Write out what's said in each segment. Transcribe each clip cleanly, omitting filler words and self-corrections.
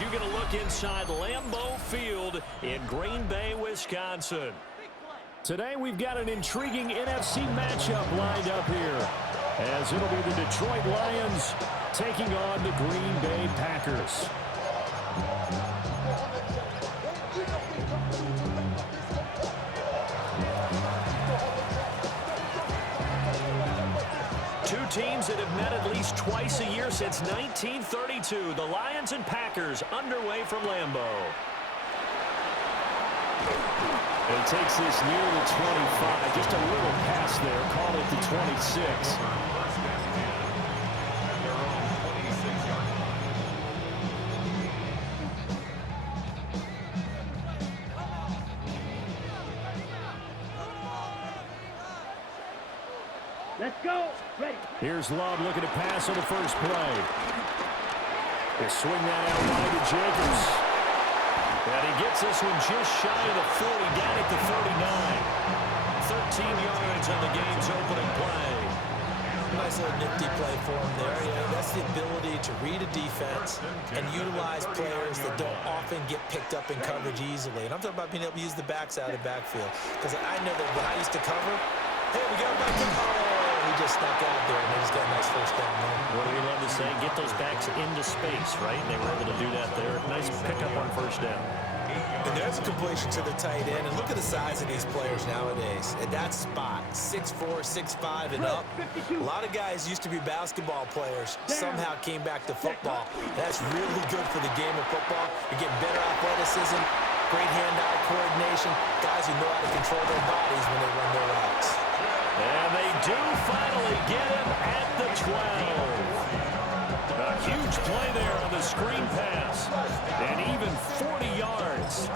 as you get a look inside Lambeau Field in Green Bay, Wisconsin. Today we've got an intriguing NFC matchup lined up here, as it'll be the Detroit Lions taking on the Green Bay Packers. Two teams that have met at least twice a year since 1932. The Lions and Packers underway from Lambeau. He takes this near the 25. Just a little pass there. Call it the 26. Let's go. Ready. Here's Love looking to pass on the first play. He'll swing that out wide to Jacobs. And he gets this one just shy of the 40, down at the 39. 13 yards on the game's opening play. Nice little nifty play for him there. That's the ability to read a defense and utilize players that don't often get picked up in coverage easily. And I'm talking about being able to use the backside of the backfield. Because I know that when I used to cover, hey, we got back up. Oh, he just snuck out there, and he just got a nice first down there. What do we love to say? Get those backs into space, right? They were able to do that there. Nice pickup on first down. And there's a completion to the tight end. And look at the size of these players nowadays. At that spot, 6'4", 6'5", and up. A lot of guys used to be basketball players. Somehow came back to football. That's really good for the game of football. You're getting better athleticism, great hand-eye coordination. Guys who know how to control their bodies when they run their routes. And they do finally get him at the 12. A huge play there on the screen pass. And even 40 yards.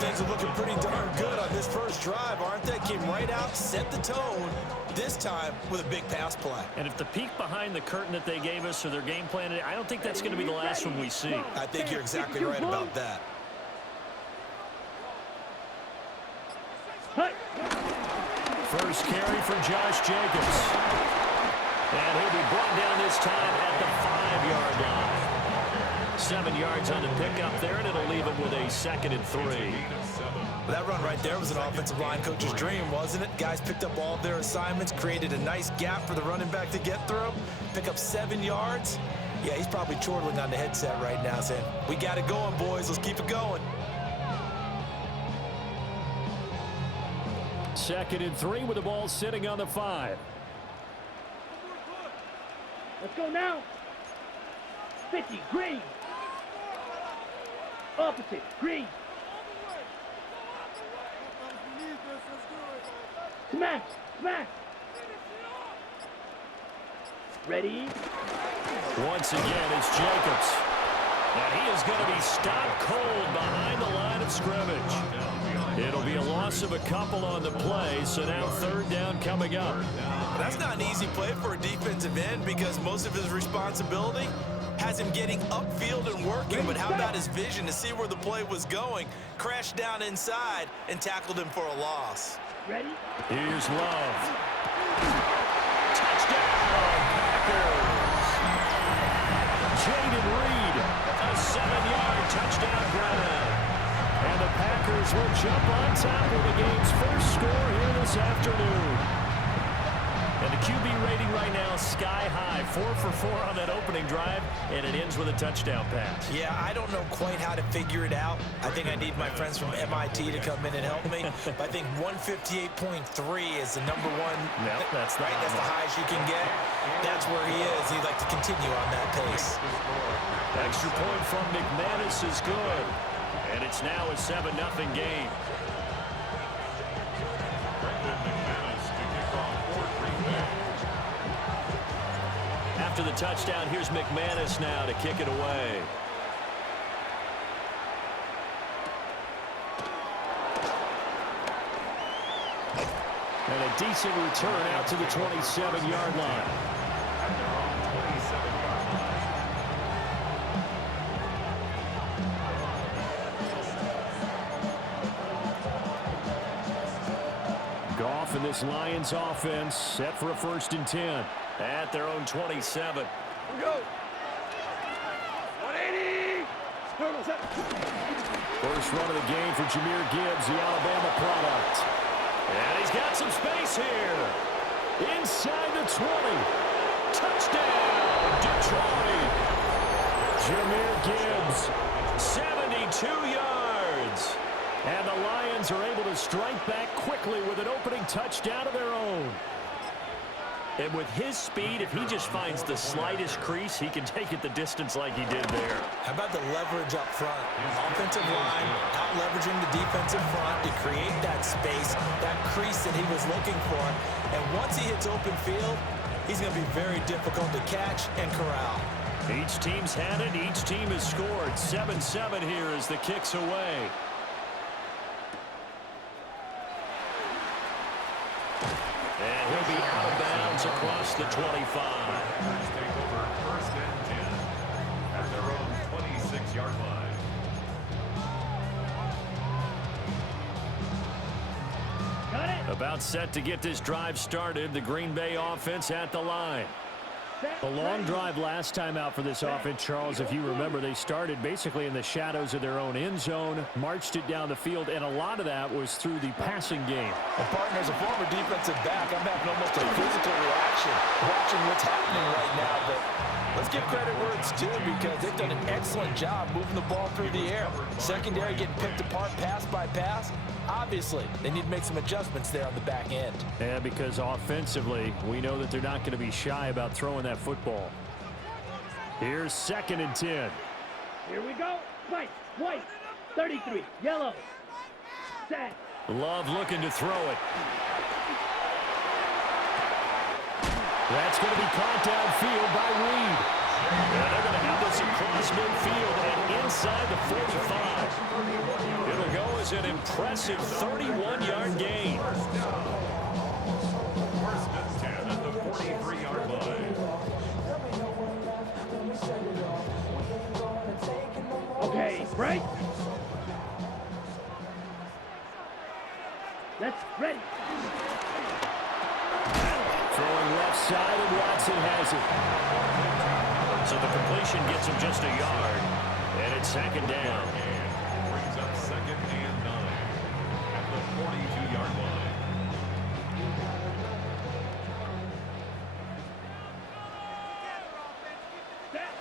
Things are looking pretty darn good on this first drive, aren't they? Came right out, set the tone, this time with a big pass play. And if the peek behind the curtain that they gave us or their game plan, I don't think that's going to be the last one we see. I think you're exactly right about that. First carry for Josh Jacobs. And he'll be brought down this time at the 5-yard line. 7 yards on the pickup there, and it'll leave him with a 2nd and 3. That run right there was an offensive line coach's dream, wasn't it? Guys picked up all of their assignments, created a nice gap for the running back to get through, pick up 7 yards. Yeah, he's probably chortling on the headset right now saying, we got it going, boys. Let's keep it going. 2nd and 3 with the ball sitting on the 5. Let's go now. 50, green. Opposite, green. Smash, smash. Ready? Once again, it's Jacobs. And he is going to be stopped cold behind the line of scrimmage. It'll be a loss of a couple on the play, so now 3rd down coming up. That's not an easy play for a defensive end because most of his responsibility has him getting upfield and working, but how about his vision to see where the play was going, crashed down inside, and tackled him for a loss. Ready? Here's Love. Touchdown, Packers! Jaden Reed, a 7-yard touchdown grab. And the Packers will jump on top of the game's first score here this afternoon. And the QB rating right now sky high, 4 for 4 on that opening drive, and it ends with a touchdown pass. Yeah, I don't know quite how to figure it out. I think I need my friends from MIT to come in and help me. But I think 158.3 is the number one. Yep, that's the right. That's the highest you can get. That's where he is. He'd like to continue on that pace. Extra point from McManus is good. And it's now a 7-0 game. After the touchdown, here's McManus now to kick it away. And a decent return out to the 27-yard line. Goff and this Lions offense set for a 1st and 10 at their own 27. Go. 180. First run of the game for Jahmyr Gibbs, the Alabama product. And he's got some space here. Inside the 20. Touchdown, Detroit. Jahmyr Gibbs, 72 yards. And the Lions are able to strike back quickly with an opening touchdown of their own. And with his speed, if he just finds the slightest crease, he can take it the distance like he did there. How about the leverage up front? Offensive line out-leveraging the defensive front to create that space, that crease that he was looking for. And once he hits open field, he's going to be very difficult to catch and corral. Each team's had it. Each team has scored. 7-7 here as the kick's away. And he'll be out of bounds across the 25. Take over first and 10 at their own 26-yard line. Got it. About set to get this drive started. The Green Bay offense at the line. A long drive last time out for this offense, Charles. If you remember, they started basically in the shadows of their own end zone, marched it down the field, and a lot of that was through the passing game. Well, partner, as a former defensive back, I'm having almost a physical reaction watching what's happening right now. But let's give credit where it's due because they've done an excellent job moving the ball through the air. Secondary getting picked apart pass by pass. Obviously, they need to make some adjustments there on the back end. Yeah, because offensively, we know that they're not going to be shy about throwing that football. Here's 2nd and 10. Here we go. White. 33. Yellow. Set. Love looking to throw it. That's going to be caught downfield by Reed. And they're going to have this across midfield and inside the 45. It'll go as an impressive 31-yard gain. First and 10 at the 43-yard line. Okay, break. Let's ready. Throwing left side, and Watson has it. So the completion gets him just a yard. And it's 2nd down. And brings up 2nd and 9 at the 42-yard line. Set.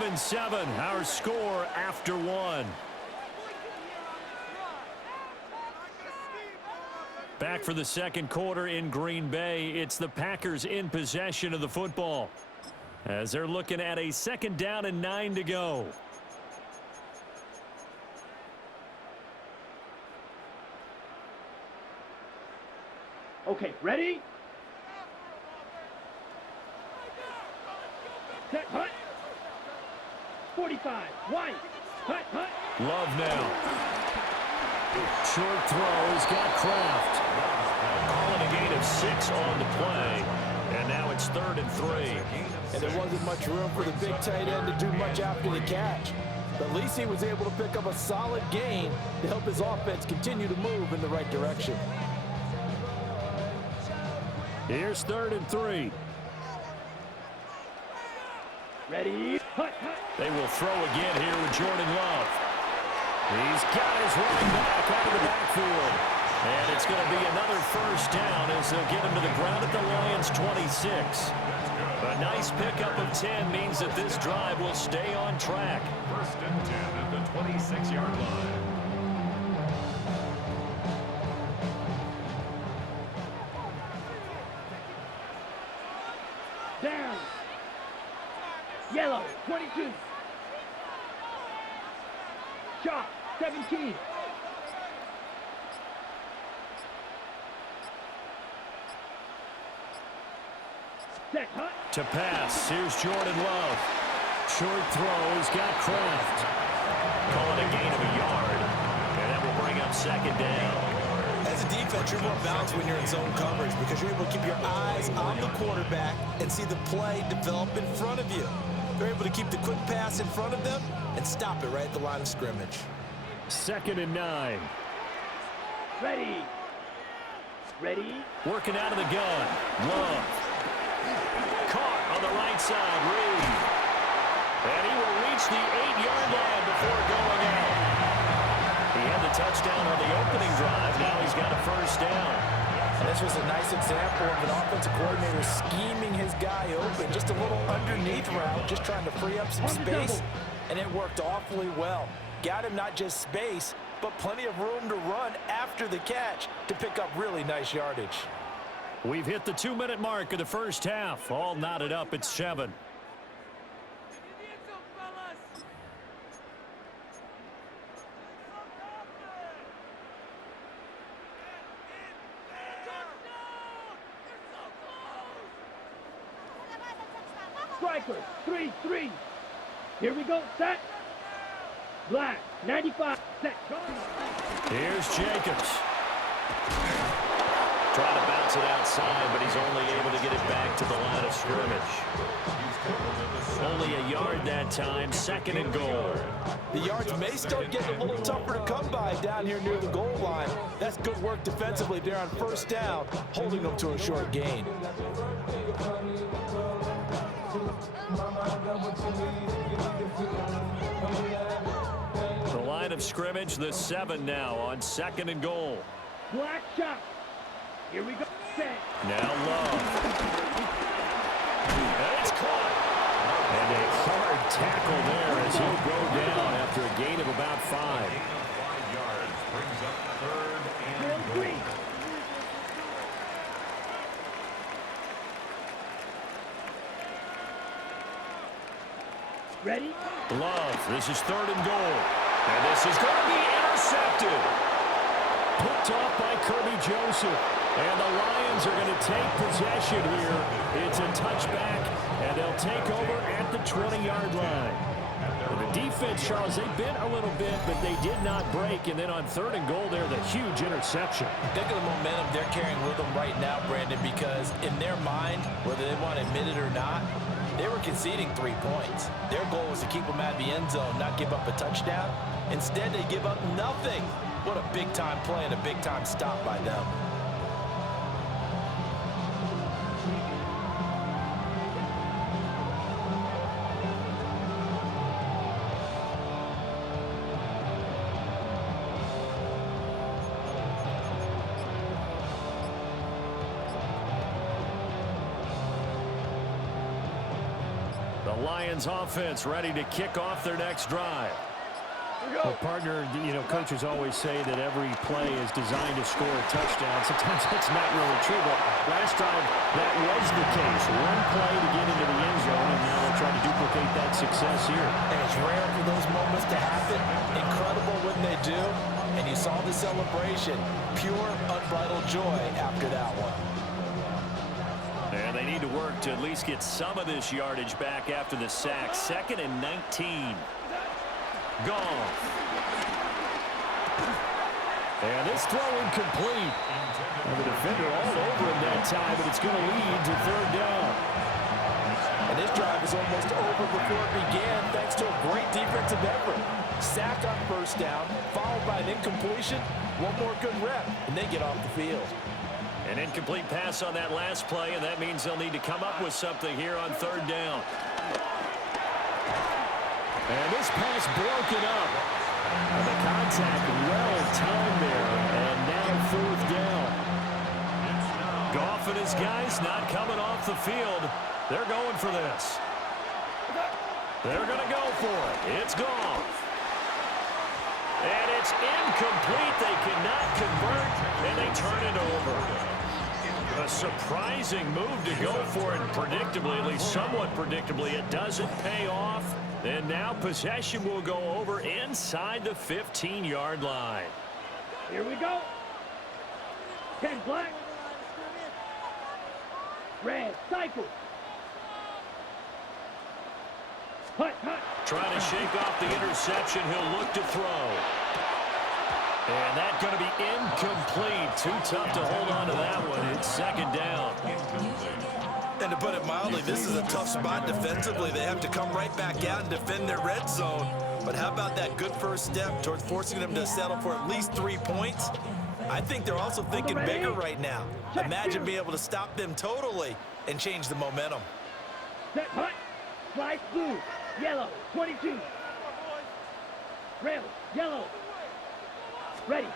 7-7, our score after 1. Back for the second quarter in Green Bay. It's the Packers in possession of the football as they're looking at a 2nd down and 9 to go. Okay, ready? Set, hut. 45. White. Hut. Love now. Short throw. He's got Kraft. Calling a gain of 6 on the play. And now it's 3rd and 3. And there wasn't much room for the big tight end to do much after the catch. But at least he was able to pick up a solid gain to help his offense continue to move in the right direction. Here's 3rd and 3. Ready? Hut. They will throw again here with Jordan Love. He's got his running back out of the backfield. And it's going to be another 1st down as they'll get him to the ground at the Lions' 26. A nice pickup of 10 means that this drive will stay on track. 1st and 10 at the 26-yard line. Down. Yellow. 22. Shot. 17. Set, hut. To pass, here's Jordan Love. Short throw, he's got Kraft. Calling a gain of a yard. And that will bring up 2nd down. As a defense, you're more balanced when you're in zone coverage because you're able to keep your eyes on the quarterback and see the play develop in front of you. They're able to keep the quick pass in front of them and stop it right at the line of scrimmage. 2nd and 9. Ready. Ready. Working out of the gun. Love. Caught on the right side. Reed. And he will reach the 8-yard line before going out. He had the touchdown on the opening drive. Now he's got a first down. And this was a nice example of an offensive coordinator scheming his guy open. Just a little underneath route, just trying to free up some space. And it worked awfully well. Got him not just space, but plenty of room to run after the catch to pick up really nice yardage. We've hit the 2-minute mark of the first half. All knotted up at 7. Striker, 3-3. Here we go, set. Black, 95, set. Here's Jacobs. Trying to bounce it outside, but he's only able to get it back to the line of scrimmage. Only a yard that time, 2nd and goal. The yards may start getting a little tougher to come by down here near the goal line. That's good work defensively there on first down, holding them to a short gain. The line of scrimmage, the 7 now on 2nd and goal. Black shot. Here we go. Set. Now Love. And it's caught. And a hard tackle there as he'll go down after a gain of about 5. 5 yards brings up 3rd and goal. Ready? Love, this is 3rd and goal. And this is going to be intercepted. Picked off by Kirby Joseph. And the Lions are going to take possession here. It's a touchback, and they'll take over at the 20-yard line. And the defense, Charles, they bent a little bit, but they did not break. And then on 3rd and goal there, the huge interception. Think of the momentum they're carrying with them right now, Brandon, because in their mind, whether they want to admit it or not, they were conceding 3 points. Their goal was to keep them out of the end zone, not give up a touchdown. Instead, they give up nothing. What a big-time play and a big-time stop by them. The Lions offense ready to kick off their next drive. Well, partner, coaches always say that every play is designed to score a touchdown. Sometimes that's not really true, but last drive that was the case. One play to get into the end zone, and now they'll try to duplicate that success here. And it's rare for those moments to happen. Incredible when they do. And you saw the celebration. Pure, unbridled joy after that one. And they need to work to at least get some of this yardage back after the sack. 2nd and 19. Goff. And this throw incomplete. And the defender all over him that time, but it's going to lead to 3rd down. And this drive is almost over before it began, thanks to a great defensive effort. Sack on first down, followed by an incompletion. One more good rep, and they get off the field. An incomplete pass on that last play, and that means they'll need to come up with something here on 3rd down. And this pass broken up. And the contact well timed there. And now 4th down. Goff and his guys not coming off the field. They're going for this. They're going to go for it. It's Goff. And it's incomplete. They cannot convert, and they turn it over. A surprising move to go for it predictably, at least somewhat predictably. It doesn't pay off. And now possession will go over inside the 15-yard line. Here we go. 10 black. Red, cycle. Hut, hut. Trying to shake off the interception. He'll look to throw. And that's going to be incomplete. Too tough to hold on to that one. It's 2nd down. And to put it mildly, this is a tough spot defensively. They have to come right back out and defend their red zone. But how about that good first step towards forcing them to settle for at least 3 points? I think they're also thinking bigger right now. Imagine being able to stop them totally and change the momentum. Set, hut. Slide through. Yellow, 22. Rail, yellow. Ready.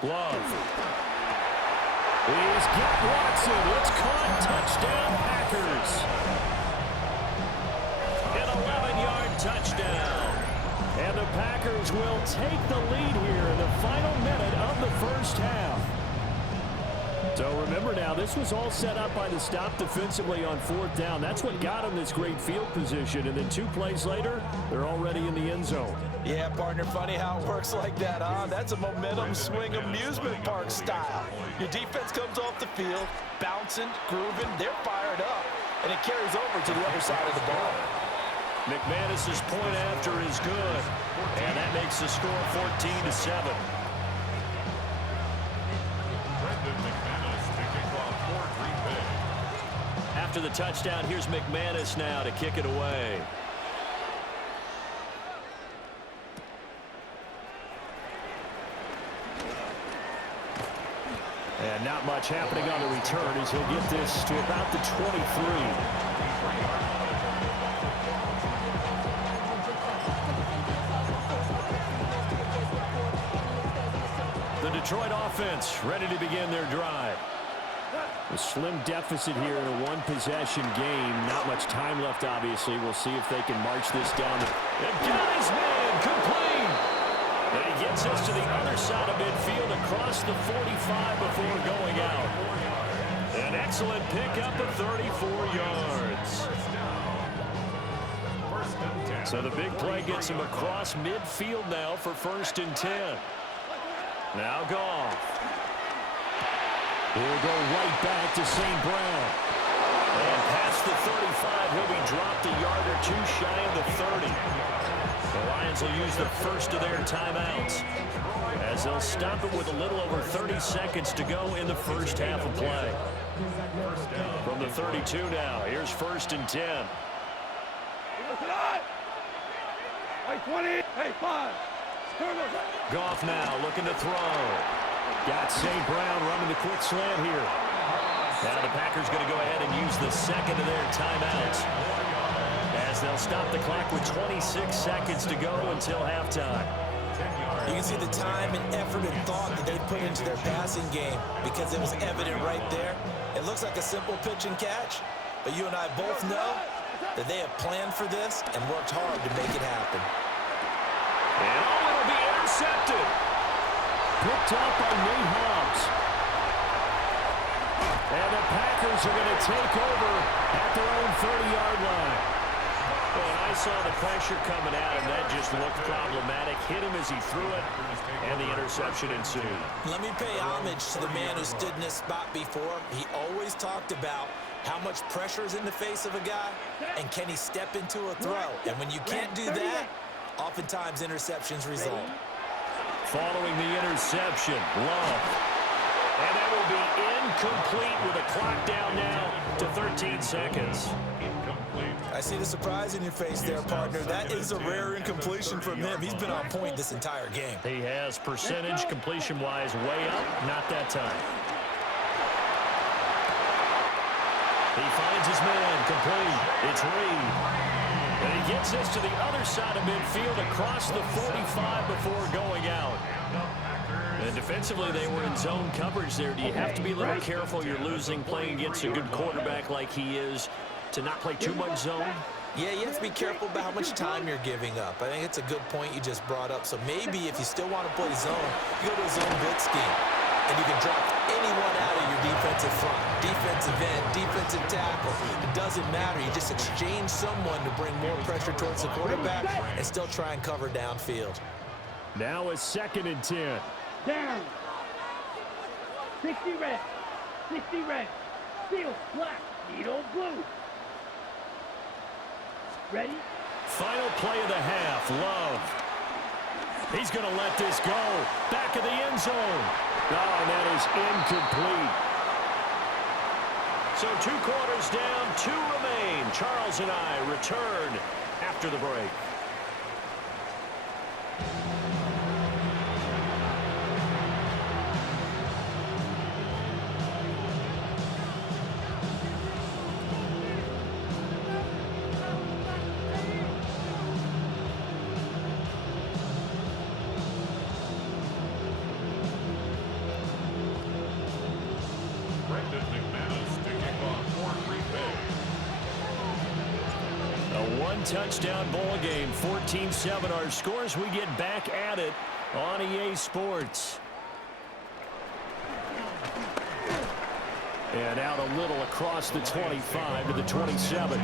Glove. He's got Watson. It's caught. Touchdown, Packers. An 11-yard touchdown. And the Packers will take the lead here in the final minute of the first half. So remember now, this was all set up by the stop defensively on fourth down. That's what got them this great field position. And then 2 plays later, they're already in the end zone. Yeah, partner, funny how it works like that, huh? That's a momentum swing amusement park style. Your defense comes off the field, bouncing, grooving, they're fired up, and it carries over to the other side of the ball. McManus's point after is good, and that makes the score 14-7. After the touchdown, here's McManus now to kick it away. And not much happening on the return as he'll get this to about the 23. The Detroit offense ready to begin their drive. A slim deficit here in a one-possession game. Not much time left, obviously. We'll see if they can march this down. And got his man complete. And he gets us to the other side of midfield across the 45 before going out. An excellent pickup of 34 yards. So the big play gets him across midfield now for 1st and 10. Now Goff. He'll go right back to St. Brown. And past the 35, he'll be dropped a yard or 2 shy of the 30. The Lions will use the first of their timeouts as they'll stop it with a little over 30 seconds to go in the first half of play. From the 32 now, here's 1st and 10. Hey, 20. Hey, 5. Goff now looking to throw. Got St. Brown running the quick slant here. Now the Packers going to go ahead and use the second of their timeouts as they'll stop the clock with 26 seconds to go until halftime. You can see the time and effort and thought that they put into their passing game because it was evident right there. It looks like a simple pitch and catch, but you and I both know that they have planned for this and worked hard to make it happen. And it'll be intercepted. Picked up by Nate Hobbs. And the Packers are going to take over at their own 30-yard line. Well, and I saw the pressure coming at him. That just looked problematic. Hit him as he threw it, and the interception ensued. Let me pay homage to the man who stood in this spot before. He always talked about how much pressure is in the face of a guy, and can he step into a throw. And when you can't do that, oftentimes interceptions result. Following the interception, Love. And that will be incomplete with a clock down now to 13 seconds. I see the surprise in your face there, partner. That is a rare incompletion from him. He's been on point this entire game. He has percentage completion-wise way up, not that time. He finds his man complete. It's Reed. And he gets this to the other side of midfield across the 45 before going out. And defensively, they were in zone coverage there. Do you have to be a little careful? You're losing playing against a good quarterback like he is to not play too much zone? Yeah, you have to be careful about how much time you're giving up. I think it's a good point you just brought up. So maybe if you still want to play zone, you go to a zone blitz scheme. And you can drop anyone out of your defensive front, defensive end, defensive tackle. It doesn't matter. You just exchange someone to bring more pressure towards the quarterback and still try and cover downfield. Now a 2nd and 10. Down. 60 red. 60 red. Field black. Needle blue. Ready? Final play of the half. Love. He's going to let this go. Back of the end zone. Oh, and that is incomplete. So 2 quarters down, 2 remain. Charles and I return after the break. one-touchdown ball game. 14-7 our scores. We get back at it on EA Sports. And out a little across the 25 to the 27.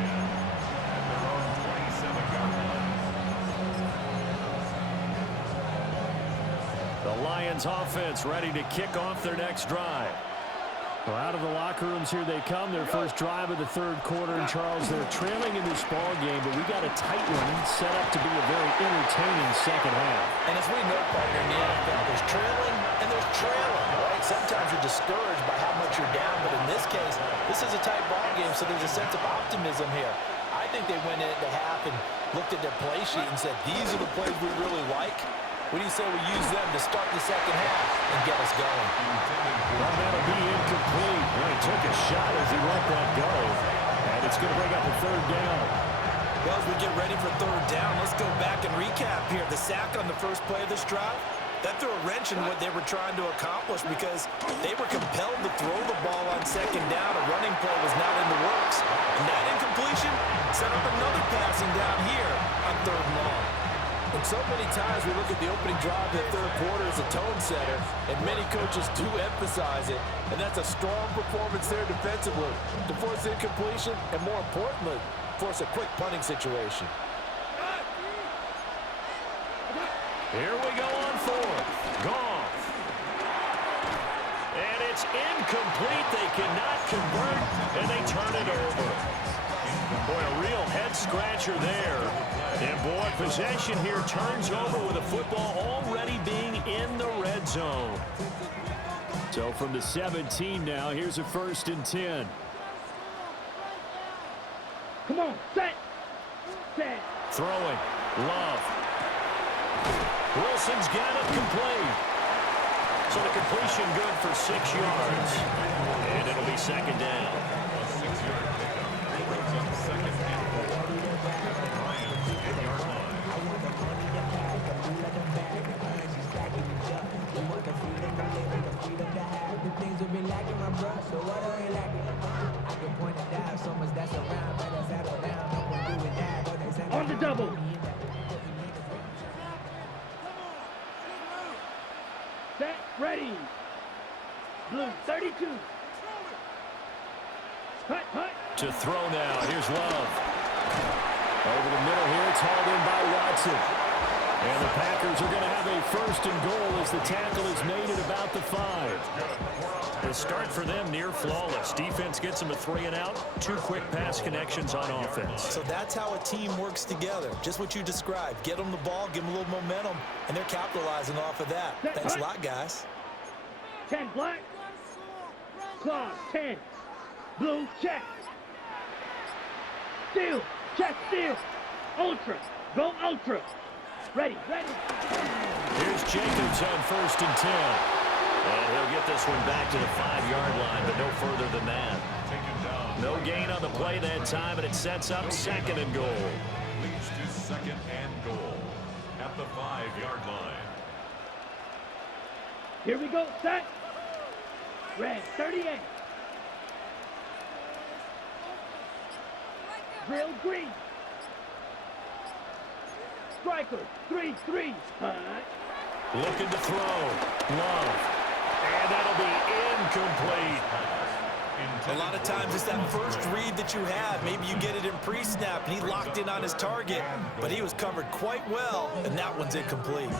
The Lions offense ready to kick off their next drive. Well, out of the locker rooms here they come. Their first drive of the third quarter. And, Charles, they're trailing in this ball game, but we got a tight one set up to be a very entertaining second half. And as we know, partner, in the NFL, there's trailing and there's trailing, right? Sometimes you're discouraged by how much you're down, but in this case, this is a tight ball game, so there's a sense of optimism here. I think they went into half and looked at their play sheet and said, these are the plays we really like. What do you say we use them to start the second half and get us going? Well, that'll be incomplete. Well, he took a shot as he let that go. And it's going to bring up a third down. Well, as we get ready for third down, let's go back and recap here. The sack on the first play of this drive, that threw a wrench in what they were trying to accomplish because they were compelled to throw the ball on second down. A running play was not in the works. And that incompletion set up another passing down here on third and long. And so many times we look at the opening drive of the third quarter as a tone setter, and many coaches do emphasize it, and that's a strong performance there defensively to force incompletion and, more importantly, force a quick punting situation. Here we go on fourth. Goff. And it's incomplete. They cannot convert, and they turn it over. Boy, a real head-scratcher there. And, boy, possession here turns over with the football already being in the red zone. So from the 17 now, here's a 1st and 10. Come on, set. Set. Throwing. Love. Wilson's got it complete. So the completion good for 6 yards. And it'll be second down. A 6-yard pickup brings up second and 4. Lions 8-yard line. On the double. Set, ready. Blue, 32. Cut. To throw now. Here's Love. Over the middle here. It's hauled in by Watson. And the Packers are going to have a 1st and goal as the tackle is made at about the 5. The start for them near flawless. Defense gets them a 3 and out. 2 quick pass connections on offense. So that's how a team works together. Just what you described. Get them the ball, give them a little momentum, and they're capitalizing off of that. Thanks a lot, guys. 10 black. Claws, 10. Blue, check. Steal, check, steal. Ultra, go ultra. Ready. Here's Jacobs on 1st and 10. And he'll get this one back to the 5-yard line, but no further than that. No gain on the play that time, and it sets up 2nd and goal. Leads to 2nd and goal at the 5-yard line. Here we go, set. Red, 38. Drill, green. Striker, 3-3. Looking to throw. Love. And that'll be incomplete. A lot of times it's that first read that you have. Maybe you get it in pre-snap, and he locked in on his target, but he was covered quite well, and that one's incomplete.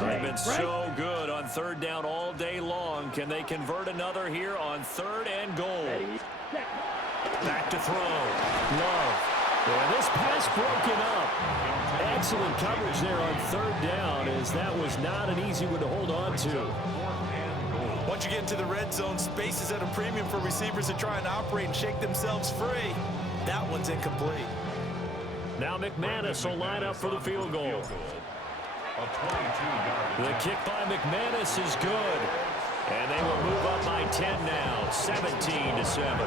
They've been so good on 3rd down all day long. Can they convert another here on 3rd and goal? Back to throw. Love. And this pass broken up. Excellent coverage there on 3rd down, as that was not an easy one to hold on to. Once you get into the red zone, space is at a premium for receivers to try and operate and shake themselves free. That one's incomplete. Now McManus will line up for the field goal. The kick by McManus is good. And they will move up by 10 now, 17-7.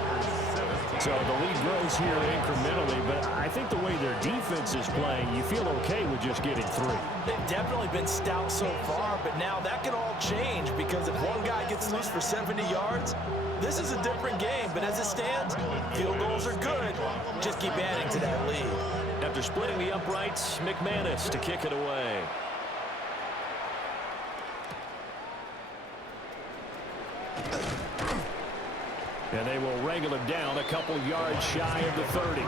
So the lead grows here incrementally, but I think the way their defense is playing, you feel okay with just getting 3. They've definitely been stout so far, but now that can all change because if one guy gets loose for 70 yards, this is a different game. But as it stands, field goals are good. Just keep adding to that lead. After splitting the uprights, McManus to kick it away. And they will wrangle him down a couple yards shy of the 30.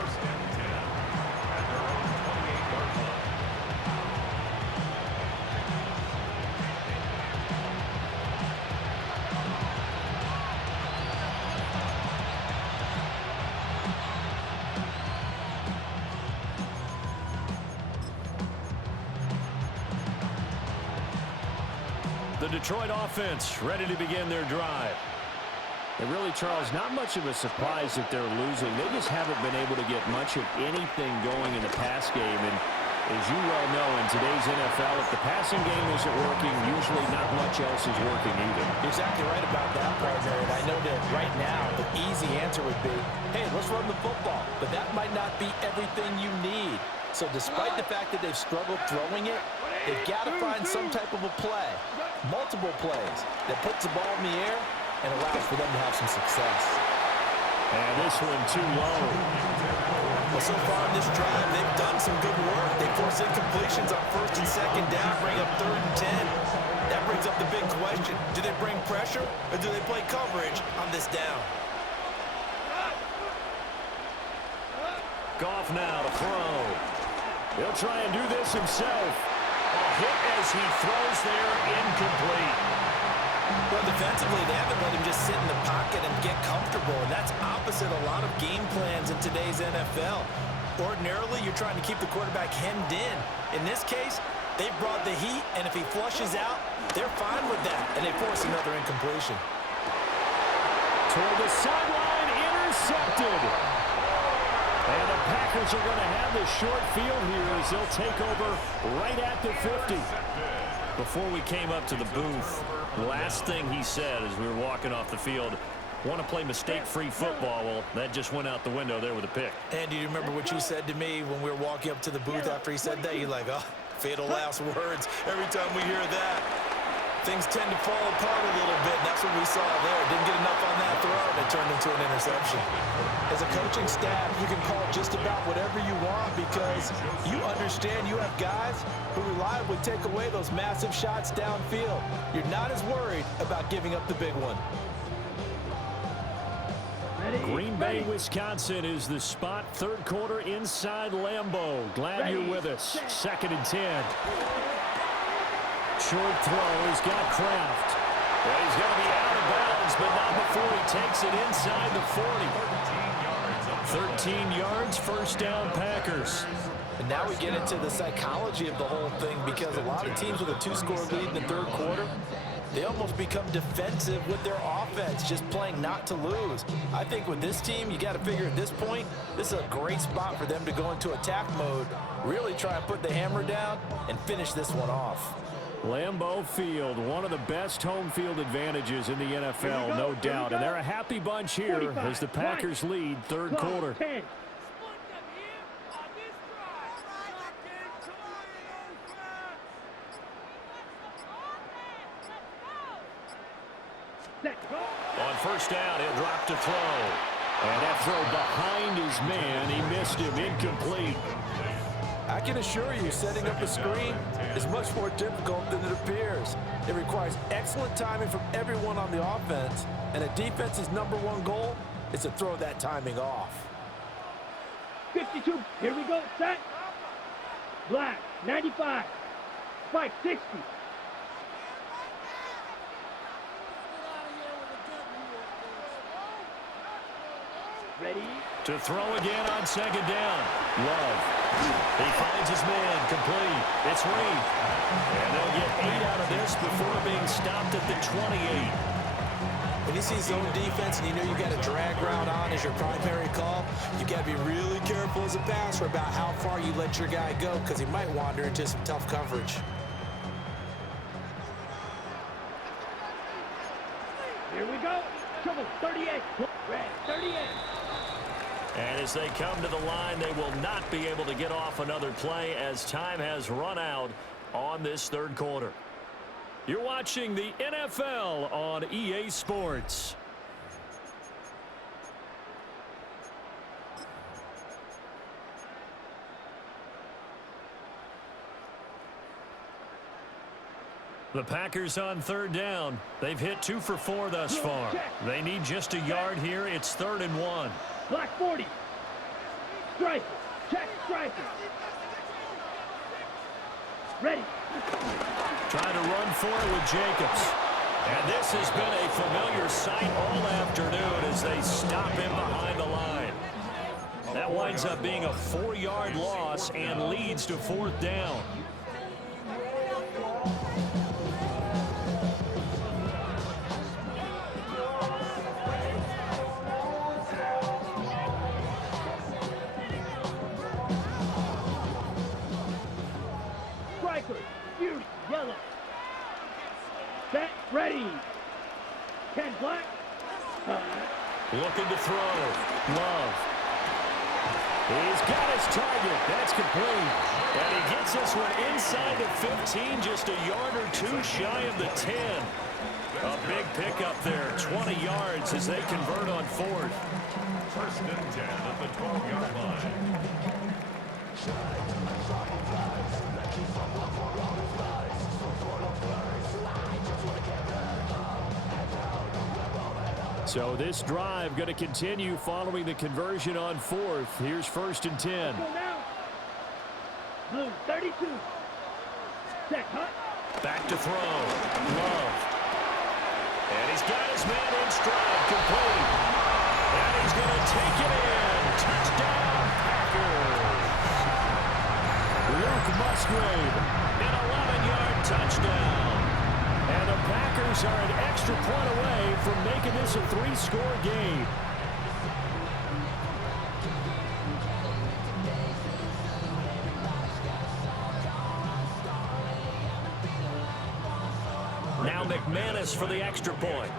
The Detroit offense ready to begin their drive. And really, Charles, not much of a surprise that they're losing. They just haven't been able to get much of anything going in the pass game. And as you well know, in today's NFL, if the passing game isn't working, usually not much else is working either. You're exactly right about that, partner. And I know that right now the easy answer would be, hey, let's run the football. But that might not be everything you need. So despite the fact that they've struggled throwing it, they've got to find some type of a play, multiple plays, that puts the ball in the air and allows for them to have some success. And this one too low. Well, so far in this drive, they've done some good work. They force incompletions on 1st and 2nd down, bring up 3rd and 10. That brings up the big question. Do they bring pressure or do they play coverage on this down? Goff now to throw. He'll try and do this himself. A hit as he throws there, incomplete. Well, defensively, they haven't let him just sit in the pocket and get comfortable, and that's opposite a lot of game plans in today's NFL. Ordinarily, you're trying to keep the quarterback hemmed in. In this case, they brought the heat, and if he flushes out, they're fine with that, and they force another incompletion. Toward the sideline, intercepted. And the Packers are going to have this short field here as they'll take over right at the 50. Before we came up to the booth, the last thing he said as we were walking off the field, want to play mistake-free football. Well, that just went out the window there with a pick. And do you remember what you said to me when we were walking up to the booth after he said that? You're like, oh, fatal last words. Every time we hear that, things tend to fall apart a little bit. And that's what we saw there. Didn't get enough on that throw, and it turned into an interception. As a coaching staff, you can call just about whatever you want because you understand you have guys who reliably take away those massive shots downfield. You're not as worried about giving up the big one. Green Bay, Wisconsin is the spot. 3rd quarter inside Lambeau. Glad you're with us. 2nd and 10. Short throw. He's got Kraft. Well, he's going to be out of bounds, but not before he takes it inside the 40. 13 yards, 1st down Packers. And now we get into the psychology of the whole thing because a lot of teams with a 2-score lead in the 3rd quarter, they almost become defensive with their offense, just playing not to lose. I think with this team, you got to figure at this point, this is a great spot for them to go into attack mode, really try and put the hammer down and finish this one off. Lambeau Field, one of the best home field advantages in the NFL, no doubt. And they're a happy bunch here as the Packers lead 3rd quarter. 10. On 1st down, he'll drop to throw. And that throw behind his man, he missed him, incomplete. I can assure you, setting up a screen is much more difficult than it appears. It requires excellent timing from everyone on the offense, and a defense's #1 goal is to throw that timing off. 52. Here we go. Set. Black. 95. Spike. 60. Ready? To throw again on 2nd down. Love. He finds his man, complete. It's Reed. And they'll get 8 out of this before being stopped at the 28. When you see zone defense and you know you got a drag route on as your primary call, you got to be really careful as a passer about how far you let your guy go because he might wander into some tough coverage. Here we go. Trouble. 38. Red. 38. And as they come to the line, they will not be able to get off another play as time has run out on this third quarter. You're watching the NFL on EA Sports. The Packers on third down. They've hit 2 for 4 thus far. They need just a yard here. It's 3rd and 1. Black 40. Striker. Check striker. Ready. Trying to run for it with Jacobs. And this has been a familiar sight all afternoon as they stop him behind the line. That winds up being a 4-yard loss and leads to 4th down. Fury, yellow. Set, ready. 10 black. Looking to throw. Love. He's got his target. That's complete. And he gets this one inside the 15, just a yard or 2 shy of the 10. A big pickup there, 20 yards as they convert on 4th. 1st and 10 at the 12-yard line. So this drive going to continue following the conversion on 4th. Here's 1st and 10. Go now. Blue 32. Set, hut. Back to throw. Love. And he's got his man in stride, complete. And he's going to take it in. Touchdown, Packers. Luke Musgrave, an 11-yard touchdown. And the Packers are an extra point away from making this a 3-score game. Now McManus for the extra point.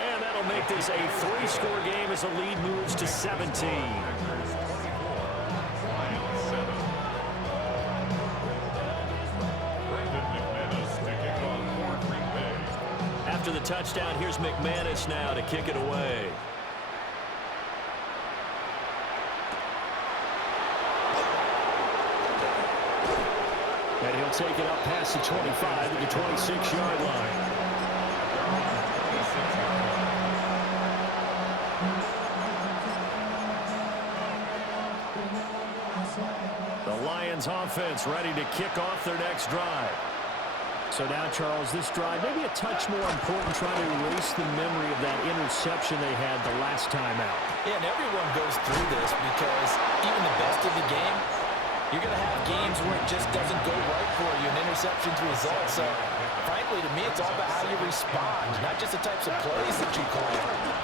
And that'll make this a 3-score game as the lead moves to 17. After the touchdown, here's McManus now to kick it away. And he'll take it up past the 25 to the 26-yard line. The Lions offense ready to kick off their next drive. So now, Charles, this drive maybe a touch more important, trying to erase the memory of that interception they had the last time out. Yeah, and everyone goes through this because even the best of the game, you're going to have games where it just doesn't go right for you, and interceptions result. So, frankly, to me, it's all about how you respond, not just the types of plays that you call,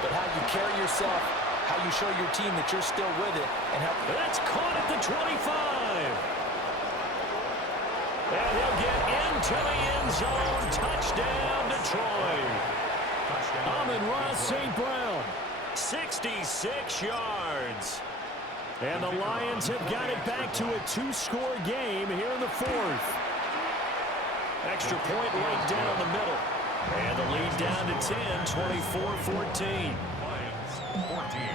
but how you carry yourself, how you show your team that you're still with it. And how that's caught at the 25. And he'll get into the end zone. Touchdown, Detroit. Amon-Ra St. Brown, 66 yards. And the Lions have got it back to a 2-score game here in the 4th. Extra point right down the middle. And the lead down to 10, 24-14. Lions, 14.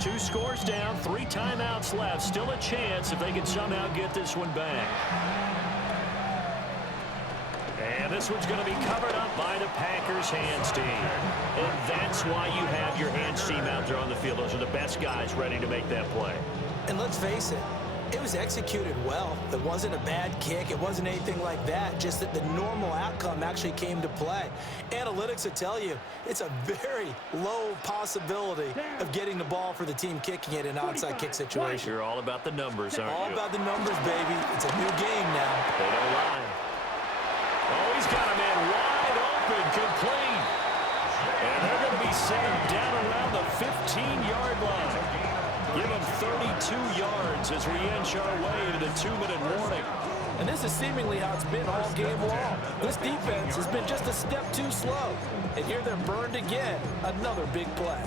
2 scores down, 3 timeouts left. Still a chance if they can somehow get this one back. And this one's going to be covered up by the Packers hands team. And that's why you have your hands team out there on the field. Those are the best guys ready to make that play. And let's face it, it was executed well. It wasn't a bad kick. It wasn't anything like that. Just that the normal outcome actually came to play. Analytics will tell you it's a very low possibility of getting the ball for the team kicking it in an onside kick situation. You're all about the numbers, aren't you? All about the numbers, baby. It's a new game now. They don't lie. Oh, he's got a man wide open, complete. And they're going to be set down around the 15-yard line. Give him 32 yards as we inch our way to the 2-minute warning. And this is seemingly how it's been all game long. This defense has been just a step too slow. And here they're burned again. Another big play.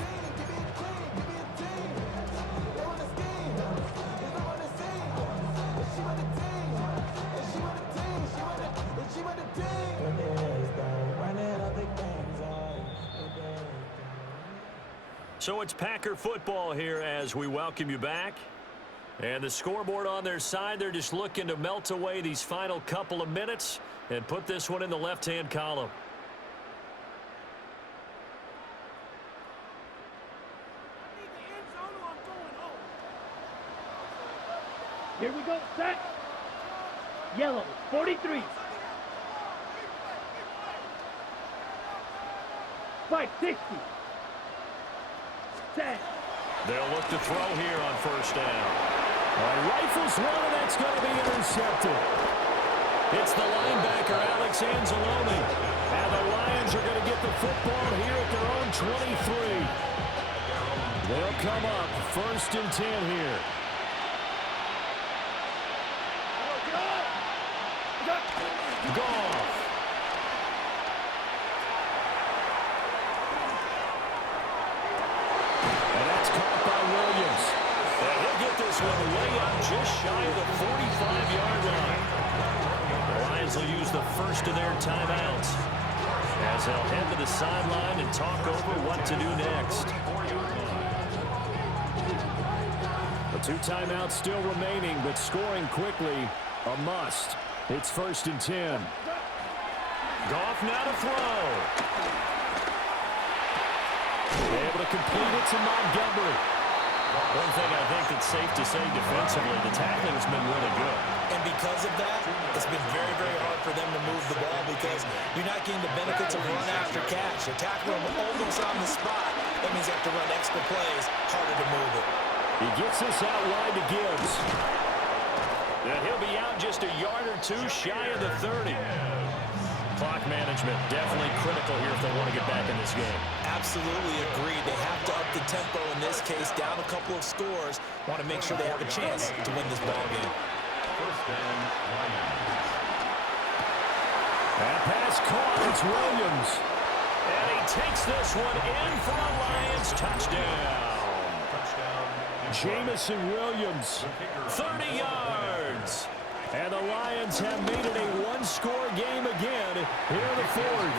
So it's Packer football here as we welcome you back. And the scoreboard on their side, they're just looking to melt away these final couple of minutes and put this one in the left-hand column. Here we go, set. Yellow, 43. Spike, 60. 10. They'll look to throw here on first down. Rifles one, and that's going to be intercepted. It's the linebacker, Alex Anzalone. And the Lions are going to get the football here at their own 23. They'll come up 1st and 10 here. Goff. And that's caught by Williams. And he'll get this one way up just shy of the 45-yard line. The Lions will use the first of their timeouts as they'll head to the sideline and talk over what to do next. The 2 timeouts still remaining, but scoring quickly a must. It's 1st and 10. Goff now to throw. Able to complete it to Montgomery. One thing I think that's safe to say defensively, the tackling has been really good. And because of that, it's been very, very hard for them to move the ball because you're not getting the benefits of run after catch. You're tackling them almost on the spot. That means you have to run extra plays, harder to move it. He gets this out wide to Gibbs. And he'll be out just a yard or two shy of the 30. Clock management definitely critical here if they want to get back in this game. Absolutely agreed. They have to up the tempo in this case, down a couple of scores. Want to make sure they have a chance to win this ball game. That pass caught. It's Williams. And he takes this one in for a Lions touchdown. Jamison Williams. 30 yards. And the Lions have made it a one-score game again here in the 4th.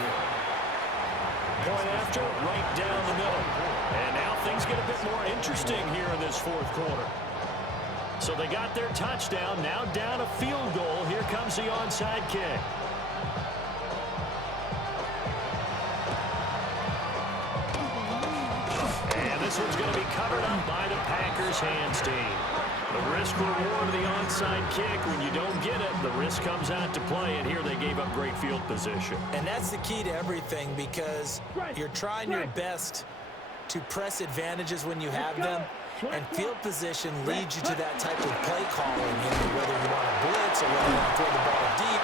Point after, right down the middle. And now things get a bit more interesting here in this 4th quarter. So they got their touchdown, now down a field goal. Here comes the onside kick. And this one's going to be covered up by the Packers hands team. The risk reward of the onside kick, when you don't get it, the risk comes out to play, and here they gave up great field position. And that's the key to everything because you're trying your best to press advantages when you have them, and field position leads you to that type of play calling, whether you want to blitz or whether you want to throw the ball deep.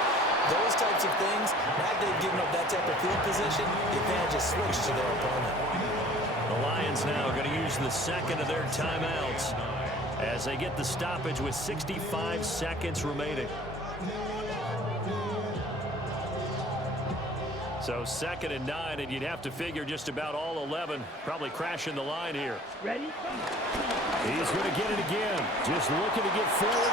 Those types of things, now that they've given up that type of field position, the advantage is switched to their opponent. The Lions now going to use the second of their timeouts as they get the stoppage with 65 seconds remaining. So 2nd and 9, and you'd have to figure just about all 11 probably crashing the line here. Ready? He's going to get it again. Just looking to get forward.